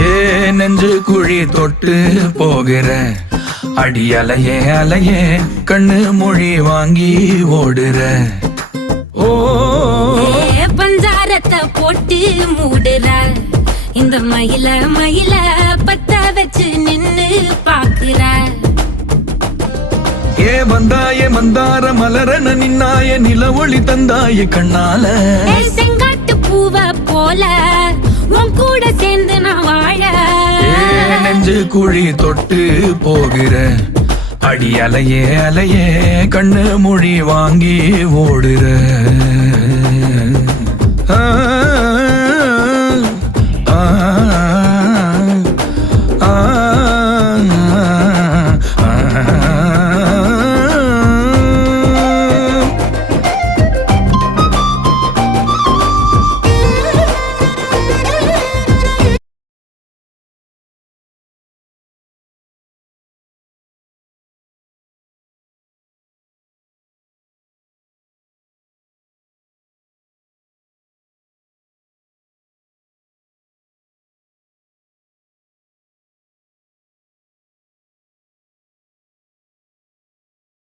ஏ நெஞ்சு குழி தொட்டு போகிற அடி அலையே அலையே கண்ணு மொழி வாங்கி ஓடுற. ஓ பஞ்சாரத்தை போட்டு மூடுற இந்த மயில மயில பத்த வச்சு நின்னு பாக்குற. ஏ வந்தாய மந்தார மலரன நின்னாய நில ஒளி தந்தாய கண்ணால. செங்காட்டு பூவ போல உன் கூட சேர்ந்து நான் வாழ. நெஞ்சு குழி தொட்டு போகிற அடி அலையே அலையே கண்ணு மொழி வாங்கி ஓடுற. ஆ ஆ